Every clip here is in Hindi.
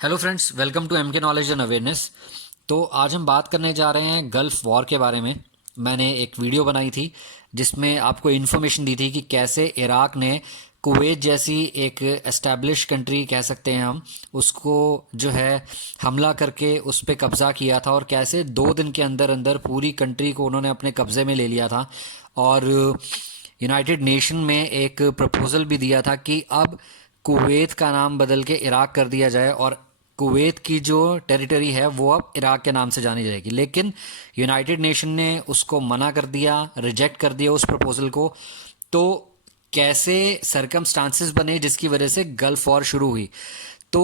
Hello friends, welcome to M K knowledge and awareness. तो आज हम बात करने जा रहे हैं गल्फ़ वॉर के बारे में। मैंने एक वीडियो बनाई थी जिसमें आपको इन्फॉर्मेशन दी थी कि कैसे इराक ने कुवैत जैसी एक एस्टैब्लिश कंट्री कह सकते हैं हम उसको जो है हमला करके उस पर कब्ज़ा किया था और कैसे 2 दिन के अंदर अंदर पूरी कंट्री को उन्होंने अपने कब्ज़े में ले लिया था। और यूनाइटेड नेशन में एक प्रपोज़ल भी दिया था कि अब कुवैत का नाम बदल के इराक कर दिया जाए और कुवैत की जो टेरिटरी है वो अब इराक के नाम से जानी जाएगी। लेकिन यूनाइटेड नेशन ने उसको मना कर दिया, रिजेक्ट कर दिया उस प्रपोजल को। तो कैसे सरकमस्टांसेस बने जिसकी वजह से गल्फ वॉर शुरू हुई। तो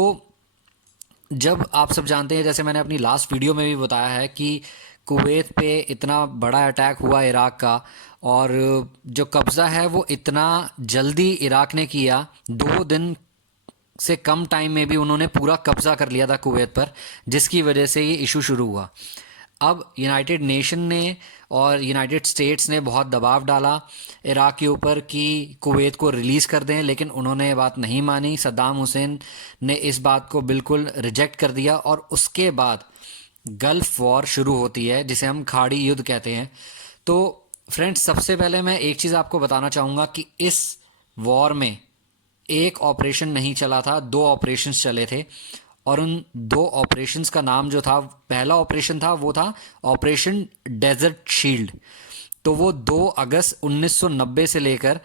जब आप सब जानते हैं, जैसे मैंने अपनी लास्ट वीडियो में भी बताया है कि कुवैत पे इतना बड़ा अटैक हुआ इराक का, और जो कब्ज़ा है वो इतना जल्दी इराक ने किया, 2 दिन से कम टाइम में भी उन्होंने पूरा कब्जा कर लिया था कुवैत पर, जिसकी वजह से ये इशू शुरू हुआ। अब यूनाइटेड नेशन ने और यूनाइटेड स्टेट्स ने बहुत दबाव डाला इराक के ऊपर कि कुवैत को रिलीज़ कर दें, लेकिन उन्होंने ये बात नहीं मानी। सद्दाम हुसैन ने इस बात को बिल्कुल रिजेक्ट कर दिया और उसके बाद गल्फ़ वॉर शुरू होती है जिसे हम खाड़ी युद्ध कहते हैं। तो फ्रेंड्स, सबसे पहले मैं एक चीज़ आपको बताना चाहूँगा कि इस वॉर में एक ऑपरेशन नहीं चला था, 2 ऑपरेशंस चले थे। और उन 2 ऑपरेशंस का नाम जो था, पहला ऑपरेशन था वो था ऑपरेशन डेजर्ट शील्ड। तो वो 2 अगस्त 1990 से लेकर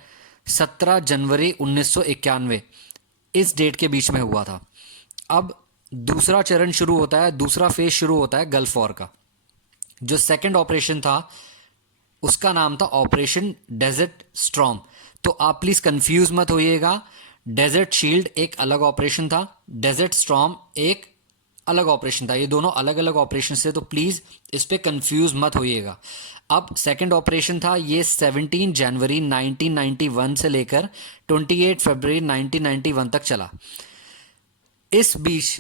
17 जनवरी 1991 इस डेट के बीच में हुआ था। अब दूसरा चरण शुरू होता है, दूसरा फेज शुरू होता है गल्फ वॉर का। जो सेकंड ऑपरेशन था उसका नाम था ऑपरेशन डेजर्ट स्टॉर्म। तो आप प्लीज़ कंफ्यूज मत होइएगा, डेजर्ट शील्ड एक अलग ऑपरेशन था, डेजर्ट स्टॉर्म एक अलग ऑपरेशन था। ये दोनों अलग अलग ऑपरेशन थे, तो प्लीज़ इस पर कंफ्यूज मत होइएगा। अब सेकंड ऑपरेशन था ये 17 जनवरी 1991 से लेकर 28 फरवरी 1991 तक चला। इस बीच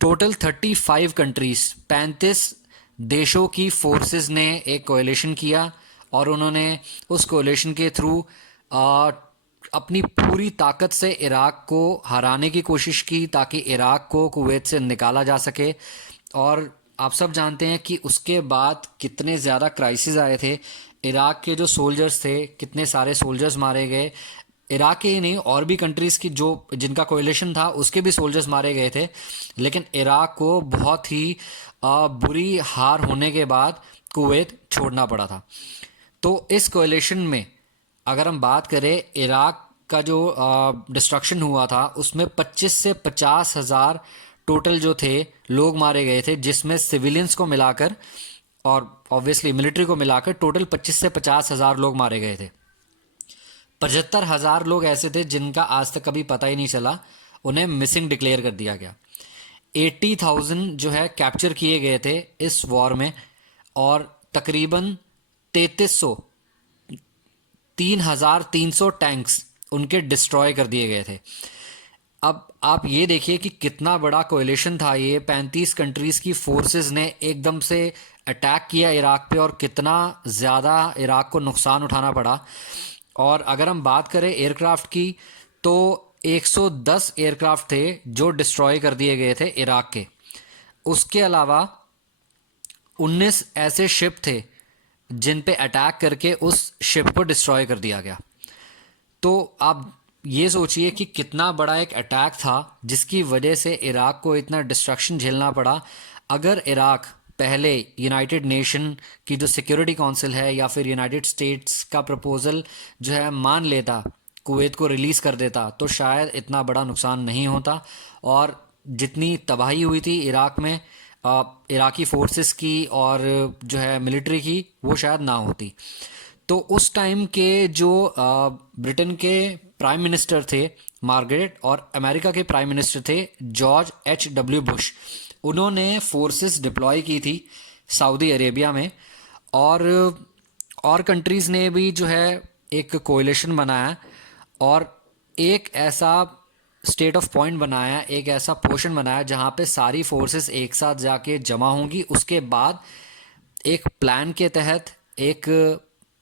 टोटल 35 कंट्रीज, 35 देशों की फोर्सेस ने एक कोएलिशन किया और उन्होंने उस कोएलिशन के थ्रू अपनी पूरी ताकत से इराक को हराने की कोशिश की ताकि इराक को कुवैत से निकाला जा सके। और आप सब जानते हैं कि उसके बाद कितने ज़्यादा क्राइसिस आए थे। इराक के जो सोल्जर्स थे, कितने सारे सोल्जर्स मारे गए। इराक के ही नहीं, और भी कंट्रीज़ की जो जिनका कोएलिशन था उसके भी सोल्जर्स मारे गए थे। लेकिन इराक को बहुत ही बुरी हार होने के बाद कुवैत छोड़ना पड़ा था। तो इस कोएलिशन में अगर हम बात करें, इराक का जो डिस्ट्रक्शन हुआ था उसमें 25 से 50 हज़ार टोटल जो थे लोग मारे गए थे, जिसमें सिविलियंस को मिलाकर और ऑब्वियसली मिलिट्री को मिलाकर टोटल 25 से 50 हज़ार लोग मारे गए थे। 75,000 लोग ऐसे थे जिनका आज तक कभी पता ही नहीं चला, उन्हें मिसिंग डिक्लेयर कर दिया गया। 80,000 जो है कैप्चर किए गए थे इस वॉर में, और तकरीबन 3300 3,300 टैंक्स उनके डिस्ट्रॉय कर दिए गए थे। अब आप ये देखिए कि कितना बड़ा कोएलिशन था ये, 35 कंट्रीज़ की फोर्सेस ने एकदम से अटैक किया इराक पे और कितना ज़्यादा इराक को नुकसान उठाना पड़ा। और अगर हम बात करें एयरक्राफ्ट की, तो 110 एयरक्राफ्ट थे जो डिस्ट्रॉय कर दिए गए थे इराक के। उसके अलावा 19 ऐसे शिप थे जिन पे अटैक करके उस शिप को डिस्ट्रॉय कर दिया गया। तो आप ये सोचिए कि कितना बड़ा एक अटैक था जिसकी वजह से इराक को इतना डिस्ट्रक्शन झेलना पड़ा। अगर इराक पहले यूनाइटेड नेशन की जो सिक्योरिटी काउंसिल है या फिर यूनाइटेड स्टेट्स का प्रपोज़ल जो है मान लेता, कुवैत को रिलीज़ कर देता, तो शायद इतना बड़ा नुकसान नहीं होता। और जितनी तबाही हुई थी इराक में इराकी फोर्सेस की और जो है मिलिट्री की, वो शायद ना होती। तो उस टाइम के जो ब्रिटेन के प्राइम मिनिस्टर थे मार्गरेट, और अमेरिका के प्राइम मिनिस्टर थे जॉर्ज H.W. बुश, उन्होंने फोर्सेस डिप्लॉय की थी सऊदी अरेबिया में। और कंट्रीज़ ने भी जो है एक कोएलिशन बनाया और एक ऐसा स्टेट ऑफ पॉइंट बनाया, एक ऐसा पोर्शन बनाया जहाँ पे सारी फोर्सेस एक साथ जाके जमा होंगी। उसके बाद एक प्लान के तहत एक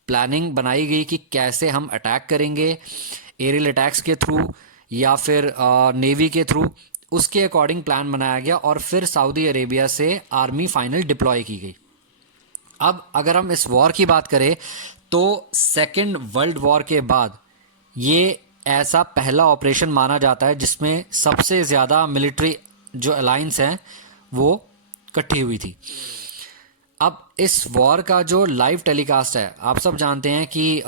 प्लानिंग बनाई गई कि कैसे हम अटैक करेंगे, एरियल अटैक्स के थ्रू या फिर नेवी के थ्रू। उसके अकॉर्डिंग प्लान बनाया गया और फिर सऊदी अरेबिया से आर्मी फाइनल डिप्लॉय की गई। अब अगर हम इस वॉर की बात करें तो सेकेंड वर्ल्ड वॉर के बाद ये ऐसा पहला ऑपरेशन माना जाता है जिसमें सबसे ज़्यादा मिलिट्री जो अलायंस हैं वो इकट्ठी हुई थी। अब इस वॉर का जो लाइव टेलीकास्ट है, आप सब जानते हैं कि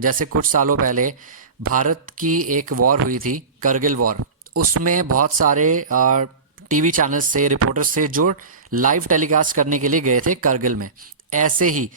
जैसे कुछ सालों पहले भारत की एक वॉर हुई थी, करगिल वॉर। उसमें बहुत सारे टीवी चैनल्स से रिपोर्टर्स से जो लाइव टेलीकास्ट करने के लिए गए थे करगिल में। ऐसे ही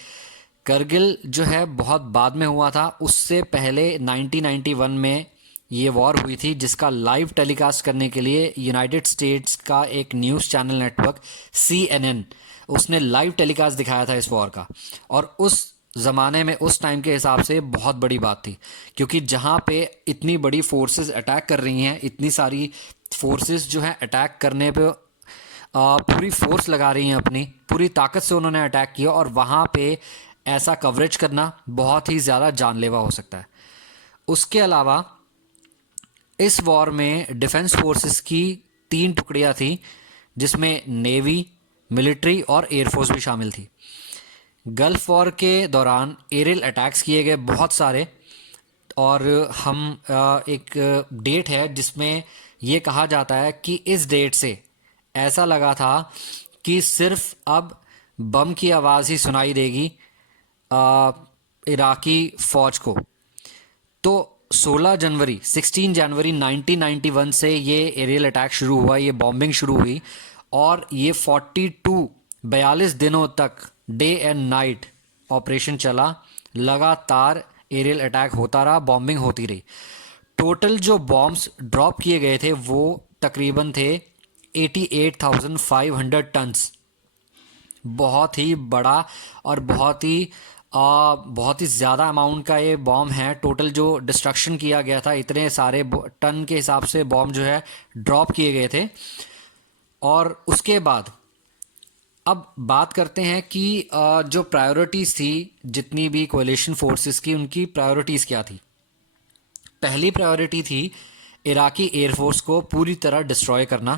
करगिल जो है बहुत बाद में हुआ था, उससे पहले 1991 में ये वॉर हुई थी जिसका लाइव टेलीकास्ट करने के लिए यूनाइटेड स्टेट्स का एक न्यूज़ चैनल नेटवर्क CNN उसने लाइव टेलीकास्ट दिखाया था इस वॉर का। और उस ज़माने में उस टाइम के हिसाब से बहुत बड़ी बात थी, क्योंकि जहाँ पे इतनी बड़ी फोर्सेस अटैक कर रही हैं, इतनी सारी फोर्सेस जो हैं अटैक करने पे पूरी फोर्स लगा रही हैं, अपनी पूरी ताकत से उन्होंने अटैक किया, और वहाँ पे ऐसा कवरेज करना बहुत ही ज़्यादा जानलेवा हो सकता है। उसके अलावा इस वॉर में डिफेंस फोर्सेस की 3 टुकड़ियाँ थी, जिसमें नेवी, मिलिट्री और एयरफोर्स भी शामिल थी। गल्फ वॉर के दौरान एरियल अटैक्स किए गए बहुत सारे, और हम एक डेट है जिसमें ये कहा जाता है कि इस डेट से ऐसा लगा था कि सिर्फ अब बम की आवाज़ ही सुनाई देगी इराकी फ़ौज को। तो 16 जनवरी 1991 से ये एरियल अटैक शुरू हुआ, ये बॉम्बिंग शुरू हुई, और ये 42 दिनों तक डे एंड नाइट ऑपरेशन चला। लगातार एरियल अटैक होता रहा, बॉम्बिंग होती रही। टोटल जो बॉम्ब्स ड्रॉप किए गए थे वो तकरीबन थे 88,500 टन्स। बहुत ही बड़ा और बहुत ही ज़्यादा अमाउंट का ये बॉम्ब है। टोटल जो डिस्ट्रक्शन किया गया था, इतने सारे टन के हिसाब से बॉम्ब जो है ड्रॉप किए गए थे। और उसके बाद अब बात करते हैं कि जो प्रायोरिटीज़ थी जितनी भी कोalition फोर्सेस की, उनकी प्रायोरिटीज़ क्या थी। पहली प्रायोरिटी थी इराकी एयरफोर्स को पूरी तरह डिस्ट्रॉय करना,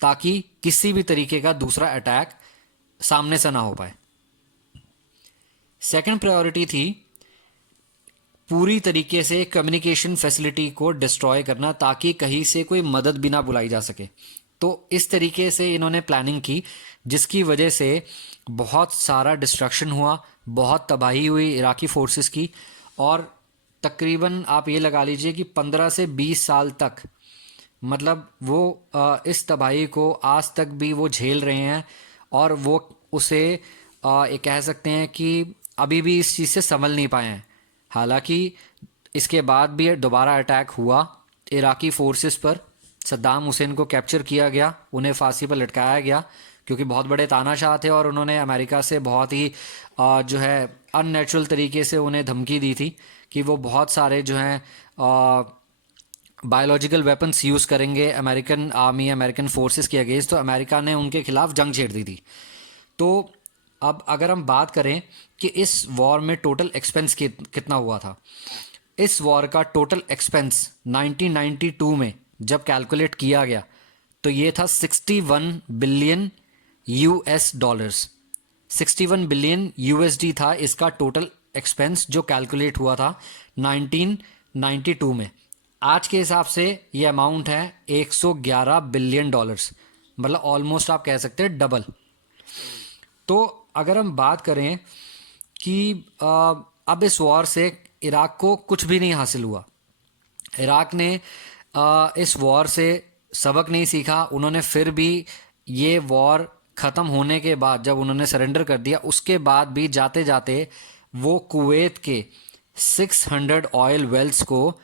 ताकि किसी भी तरीके का दूसरा अटैक सामने से ना हो पाए। सेकंड प्रायोरिटी थी पूरी तरीके से कम्युनिकेशन फैसिलिटी को डिस्ट्रॉय करना, ताकि कहीं से कोई मदद भी ना बुलाई जा सके। तो इस तरीके से इन्होंने प्लानिंग की, जिसकी वजह से बहुत सारा डिस्ट्रक्शन हुआ, बहुत तबाही हुई इराकी फोर्सेस की। और तकरीबन आप ये लगा लीजिए कि 15 से 20 साल तक, मतलब वो इस तबाही को आज तक भी वो झेल रहे हैं, और वो उसे ये कह सकते हैं कि अभी भी इस चीज़ से संभल नहीं पाए हैं। हालांकि इसके बाद भी दोबारा अटैक हुआ इराकी फोर्सेस पर। सद्दाम हुसैन को कैप्चर किया गया, उन्हें फांसी पर लटकाया गया, क्योंकि बहुत बड़े तानाशाह थे और उन्होंने अमेरिका से बहुत ही जो है अननेचुरल तरीके से उन्हें धमकी दी थी कि वो बहुत सारे जो हैं बायोलॉजिकल वेपन्स यूज़ करेंगे अमेरिकन आर्मी, अमेरिकन फोर्सेस के अगेंस्ट। तो अमेरिका ने उनके खिलाफ जंग छेड़ दी थी। तो अब अगर हम बात करें कि इस वॉर में टोटल एक्सपेंस कितना हुआ था, इस वॉर का टोटल एक्सपेंस 1992 में जब कैलकुलेट किया गया तो ये था 61 बिलियन $। 61 बिलियन USD था इसका टोटल एक्सपेंस, जो कैलकुलेट हुआ था 1992 में। आज के हिसाब से ये अमाउंट है $111 बिलियन, मतलब ऑलमोस्ट आप कह सकते हैं डबल। तो अगर हम बात करें कि अब इस वॉर से इराक को कुछ भी नहीं हासिल हुआ, इराक ने इस वॉर से सबक नहीं सीखा। उन्होंने फिर भी ये वॉर ख़त्म होने के बाद, जब उन्होंने सरेंडर कर दिया, उसके बाद भी जाते जाते वो कुवैत के 600 ऑयल वेल्स को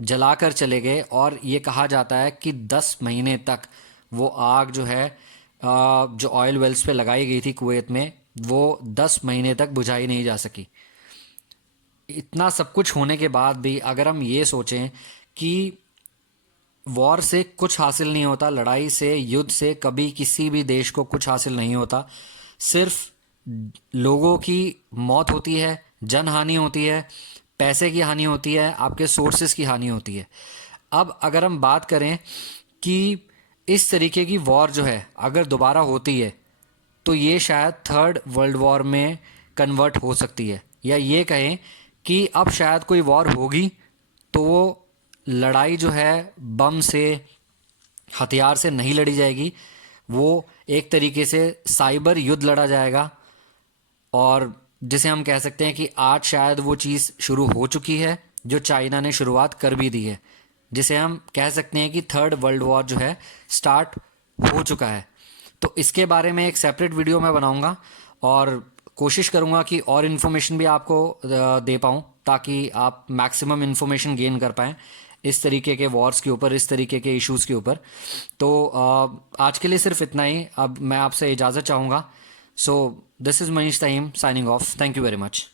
जलाकर चले गए। और ये कहा जाता है कि 10 महीने तक वो आग जो है जो ऑयल वेल्स पे लगाई गई थी कुवैत में, वो 10 महीने तक बुझाई नहीं जा सकी। इतना सब कुछ होने के बाद भी अगर हम ये सोचें कि वॉर से कुछ हासिल नहीं होता, लड़ाई से, युद्ध से कभी किसी भी देश को कुछ हासिल नहीं होता, सिर्फ लोगों की मौत होती है, जन हानि होती है, पैसे की हानि होती है, आपके सोर्सेज की हानि होती है। अब अगर हम बात करें कि इस तरीके की वॉर जो है अगर दोबारा होती है तो ये शायद थर्ड वर्ल्ड वॉर में कन्वर्ट हो सकती है, या ये कहें कि अब शायद कोई वॉर होगी तो वो लड़ाई जो है बम से, हथियार से नहीं लड़ी जाएगी, वो एक तरीके से साइबर युद्ध लड़ा जाएगा। और जिसे हम कह सकते हैं कि आज शायद वो चीज़ शुरू हो चुकी है जो चाइना ने शुरुआत कर भी दी है, जिसे हम कह सकते हैं कि थर्ड वर्ल्ड वॉर जो है स्टार्ट हो चुका है। तो इसके बारे में एक सेपरेट वीडियो मैं बनाऊंगा और कोशिश करूंगा कि और इन्फॉर्मेशन भी आपको दे पाऊँ, ताकि आप मैक्सिमम इन्फॉर्मेशन गेन कर पाएँ इस तरीके के वॉर्स के ऊपर, इस तरीके के इश्यूज़ के ऊपर। तो आज के लिए सिर्फ इतना ही, अब मैं आपसे इजाज़त चाहूँगा। So this is Manish time signing off, thank you very much.